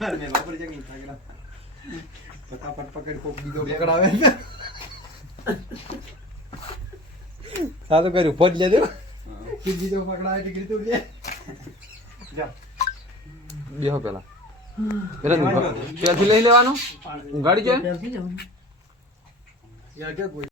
મેં વાપરી જગ નહીં થાકેલા ફટાફટ પકડ કોક બીજો પકડાવે સાદું કર્યું ફોડ લેજો કે બીજો પકડાવે ટીકડી તો લે જા બેહો પેલા ત્યાંથી લઈ લેવાનું ગાડી છે યાર કે કોઈ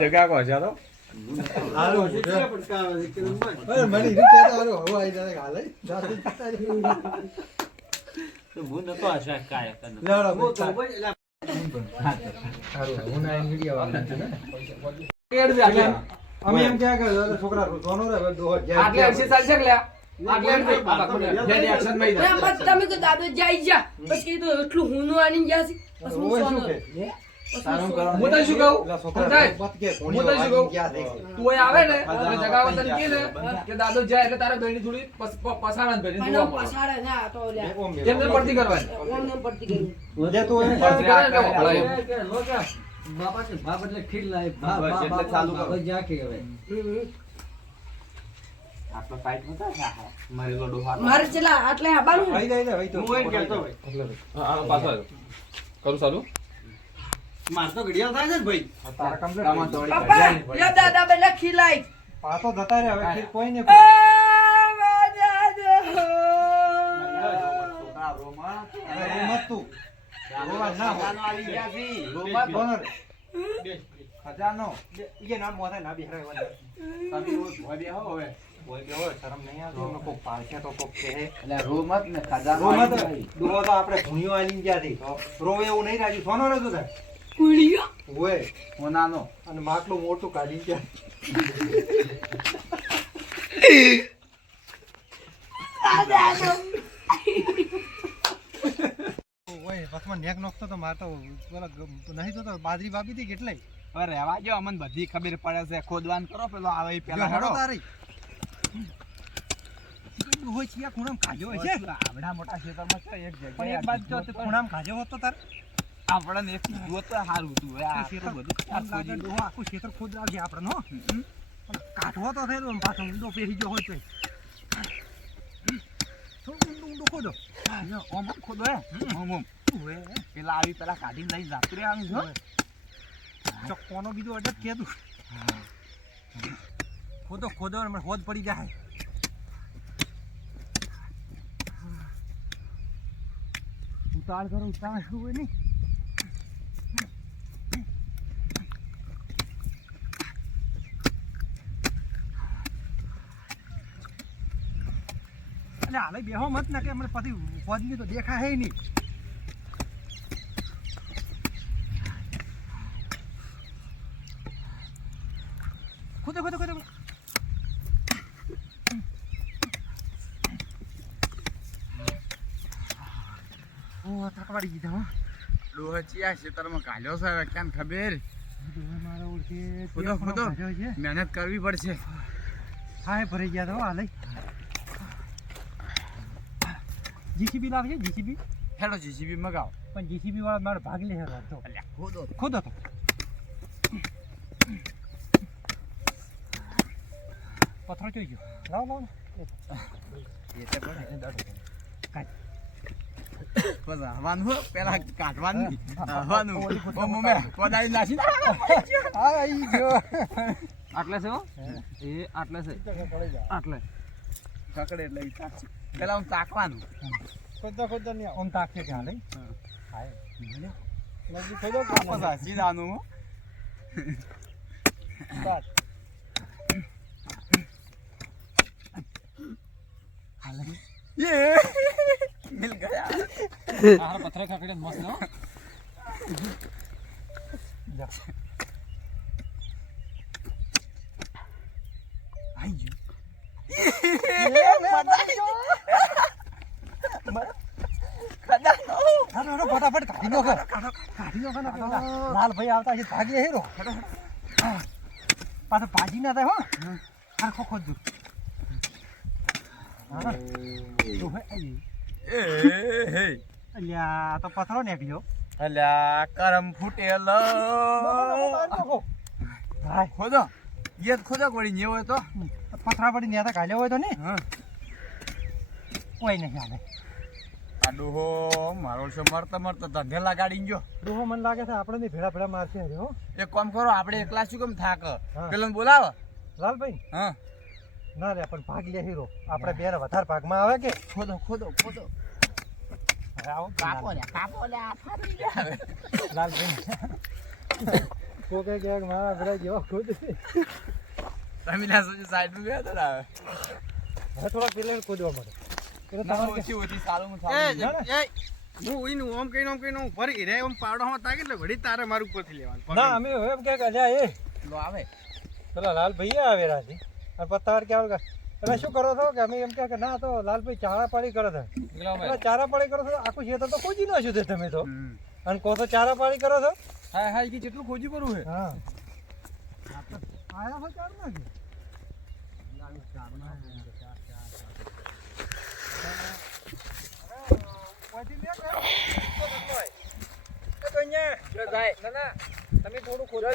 જગા કહો છો તો હાલો અરે મને રીતે હાલો હવા આવી જાય હાલે તો હું નતો આશા કાય કરનો લેવડો હું તો ભાઈ હારું હું ના વિડિયો વાળા છે ને કેડ દે આટલે અમે એમ ક્યાં કે છોકરા રોવાનો રે દો આટલે અરસી ચાલ છે લ્યા આટલે જે એક્શન માં તમે કે દાદો જાય જા પછી તો એટલું હુંનું આની ગયા છે પછી હું સોનો સારું કરો હું તને શું કહું સમજાય મત કે હું તને શું કહું તું અહીં આવે ને એટલે જગાવત તને કે ને કે દાદો જાય એટલે તારે બેની થોડી પસાડન બેની મને જોવા મળે પસાડે ના તો લ્યા એમને પડતી કરવાની ઓમને પડતી ગઈ વધે તો એમ પડતી કરે ને ભલાઈ. બાપા કે બાપ એટલે ખીર લાય બા બસ બા એટલે ચાલુ કરો. જા કે હવે આપણો ફાઈટ નતા મારી લોડો હાથ મારે ચલા આટલે આબાનું આઈ જાય ભાઈ તો હું એને કહેતો ભાઈ હા પાછો આવ્યો કરું ચાલુ માર તો ઘડિયાળ થાય છે ને ભાઈ તારા કમ્પ્લીટ આમાં તો વળી પપ્પા લે દાદા બેલા ખીલાઈ પાતો જતા રે હવે ફિર કોઈ ને એ દાદા મત તું રોવા ના આવી ગયા છે રોવા બોનર ખજાનો ઈ નામ મોથા ના બિહારે વાલા સાબી હોય બે હો હવે હોય બે હો શરમ નહીં આવતી એનો કોક પાછે તો કોક કહે એટલે રોમત ને ખજાનો રોમત દુવો તો આપણે ભૂણિયો આલી ગયા થી રોવે એવું નહીં રાજુ સોનો રે તું તાર કુળિયો ઓય હોનાનો અને માટલું મોટું કાઢી ગયા ઓય બસમાં નેક નોખતો તો માર તો પેલા નહીં તો બાજરી બાપી હતી કેટલે હવે રહેવા જો અમને બધી ખબર પડે છે ખોદવાન કરો પેલો આવે પેલા હેડો તારી હોય છે ખૂણામ ખાજો હોય છે આવડા મોટા ખેતરમાં છે એક પણ જગ્યાએ એક બાદ જો તે ખૂણામ ખાજો હોત તો તાર આપણને એક જુઓ તો સારું હતું હવે આ ક્ષેત્ર તો બધું આ ખોદી દો. આખું ક્ષેત્ર ખોદ આવશે આપણે નો કાઢવો તો થયેલો ને પાછો ઊંડો પહેરી ગયો હોય તો ઊંડો ઊંડો ખોદો ઓમ ખોદો હે ઓમ પેલા આવી પેલા કાઢીને લઈ જાતું રે આવી જો ચોખ્ખોનો બીજો અડટ કે તું ખોદો ખોદો ને હોદ પડી જાય ઉતાળ કરો ઉતાળ શું હોય નહીં એટલે હાલે બેહો મત ના કે મને પછી હોદની તો દેખાય નહીં ખોદો ખોદો ખોદો ઓ થાકવાડી દીધા હો ડોહચિયા ખેતરમાં કાઢ્યો છે હવે કેમ ખબર મારા ઓળખે ખોદો ખોદો મહેનત કરવી પડશે હા ભરાઈ ગયા તો હાલે જીસીબી લાવજે જીસીબી હેડો જીસીબી મગાવો પણ જીસીબી વાળા મારો ભાગ લે હેરો તો અલ્યા ખોદો ખોદો તો પથરો જોઈ ગયો લાવ લાવ એ તો પડે કાઢ બસ હવાનું હો પેલા કાઢવાનું હવાનું ઓ મમ્મે કોદાળી નાસી આઈ ગયો આટલે છે હો એ આટલે છે આટલે પકડે એટલે કાચી પેલા હું તાકવાનું ખોદો ખોદો ને ઓમ તાકે કે હાલે હાય લગી ખોદો વાપસ હસી જવાનું હો કાઢ હાલે ये मिल गया આહાર પથરે કાકડે મસ્ત હો જા आई जो ફટાફટ કાઢી નો લાલ ભાઈ આવતા છે ભાગી હેરો પાછો ભાજી ના થાય હો આખો ખોદજો હા તો હે આઈ એ હે અલ્યા આ તો પથરો નીકળ્યો. અલ્યા કરમ ફૂટેલ ભાઈ ખોદો યે ખોદો કોડી ને હોય તો પથરા પડી ન્યા તો કાલ્યો હોય તો ને હા કોઈ નહીં આવે. આ ડોહો મારો છે મરતા મરતા ધંધે લગાડીને જો ડોહો મને લાગે છે આપણે ભેળા ભેળા મારશે અરે હો. એક કામ કરો આપણે એકલા શું કેમ થાક હા. પેલો બોલાવો લાલભાઈ હા ના રે પણ ભાગ લે હીરો આપણે બે વધારે ભાગમાં આવે કે ખોદો ખોદો ખોદો હવે આવો કાપો લે આ ફાટી જાય લાલભાઈ કોકે ક્યાંક મારા ભેળા જેવો ખુદ તમે ના સોચો સાઈડ માં ગયા તો ને હવે થોડા પેલે કૂદવા મળે એટલે ના તમારે ઓછી ઓછી સાલું એ, સાલું એ, હું ઈનું ઓમ કઈને ભરી રે ઓમ પાવડો માં તાકે એટલે વળી તારે મારું ઉપરથી લેવાનું ના અમે હવે એમ કે અલ્યા એ લો આવે પેલા લાલભાઈ આવે રાજી અને પત્તાવાર કે આવે તમે શું કરો છો કે અમે એમ કે ના તો લાલભાઈ ચારા પાડી કરો છો એટલે ચારા પાડી કરો છો આખું ખેતર તો ખોજી નાખ્યું છે તમે તો અને કહો તો ચારા પાડી કરો છો હા હા ઈ કેટલું ખોજી પડું હે હા આયા છો ચાર ના કે તમે થોડું ખોદો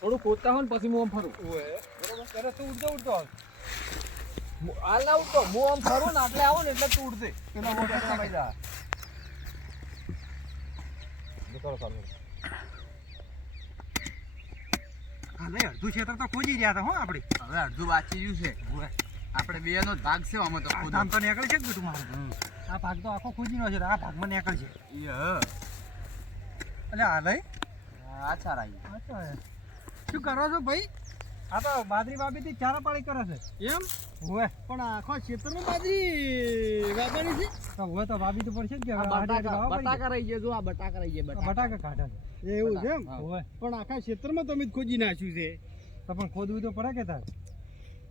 થોડું ખોદતા હોય ને પછી હું આમ ફરું ત્યારે તું ઉડતો ઉડતો આવ. હાલ ના ઉઠતો હું આમ ફરું ને આટલે આવું ને એટલે તું ઉડતે પેલા મોટા સમય જા કરો ચાલુ હા નહીં અડધું ક્ષેત્ર તો ખોજી રહ્યા હતા હો આપણે હવે અડધું બાકી રહ્યું છે આપણે બે નો જ ભાગ છે આમાં તો ખોદો આમ તો નીકળે છે બધું મારું આ ભાગ તો આખો ખોજી નો છે આ ભાગમાં નીકળે છે એટલે આ લઈ અચ્છા રાઈ શું કરો છો ભાઈ આ તો બાદરી બાબી થી ચારા પાડી કરે છે એમ હોય પણ આખો ક્ષેત્રમાં બાજરી વાવવાની છે તો હોય તો બાબી તો પડશે જ કે હવે હારી હારી વાવવા પડી બટાકા રહી ગયા જો આ બટાકા રહી ગયા જાય. બટાકા કાઢે છે એવું છે એમ હોય પણ આખા ક્ષેત્રમાં તમે જ ખોજી નાખ્યું છે તો પણ ખોદવું તો પડે કે તાર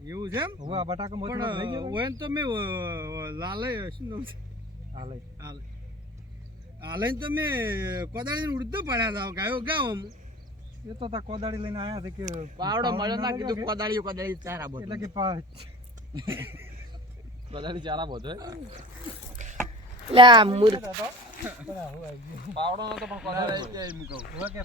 એવું છે એમ હોય આ બટાકા મોટી પણ લઈ ગયો ઓય તો મેં લાલે શું નામ છે હા લઈ હાલે તો મેં કોદાળીને ઉડતો પડ્યા હતા ગાયો ગાવ એ તો તા કોદાળી લઈને આયા છે કે પાવડો મળ્યો ના કે કીધું કોદાળી ચારા બોલ એટલે કે બધાની ચારા બધો લા મૂર્ખ પાવડો નતો પણ કોદાળી હોય કે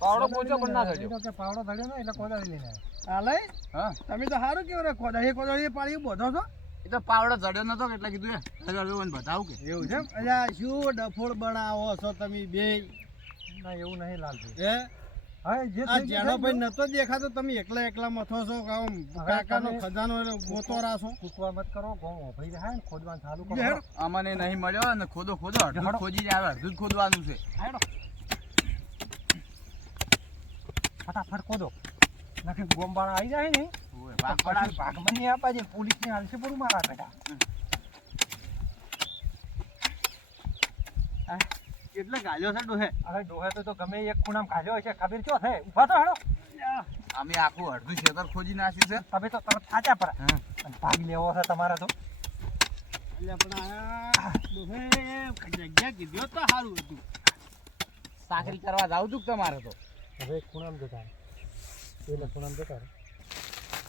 પાવડો પોચો પણ ના થયો કે પાવડો ધડ્યો ને એટલે કોદાળી લઈને આયા. હાલે હા તમે તો સારું કેવું રે કોદાળી પાડી બધો છો એ તો પાવડો ચડ્યો નતો એટલે કીધું બતાવું કે એવું છે અલ્યા શું ડફોડ બનાવો છો તમે બે ના એવું નહીં લાલભાઈ હે હા જે આ થઈ ગયું જેડો ભાઈ થઈ ગયું. નતો દેખાતો તમે એકલા એકલા મથો છો કામ કાકાનો તમે- ખજાનો ગોતો રાશો કૂટવા મત કરો ઘઉં ભાઈ જાય ને ખોદવાનું ચાલુ કરો હેડો. અમને નહીં મળ્યો ને ખોદો ખોદો અડધું જ ખોજી આવે અડધું જ ખોદવાનું છે ફટાફટ ખોદો નખી ગોમબાણા આવી જાય ને ભાગ ભાગ પડાવે. ભાગમાં નહીં આપવા છે પોલીસ ને હાલશે પૂરું મારા બેટા એટલે ગાલ્યો છે ડોહે હવે ડોહે તો ગમે એક ખૂણામાં ખાલ્યો હશે ખબર ચો છે ઉભા તો હેડો અમે આખું અડધું ખેતર ખોજી નાખ્યું છે તમે તો તરત સાચા પર હા. અને ભાગ લેવો છે તમારે તો એટલે પણ આ ડોહે જગ્યા કીધો તો સારું હતું સાકરી કરવા જાવ તું તમારે તો હવે ખૂણામાં જતા રહે. પેલા ખૂણામાં જતા રહે.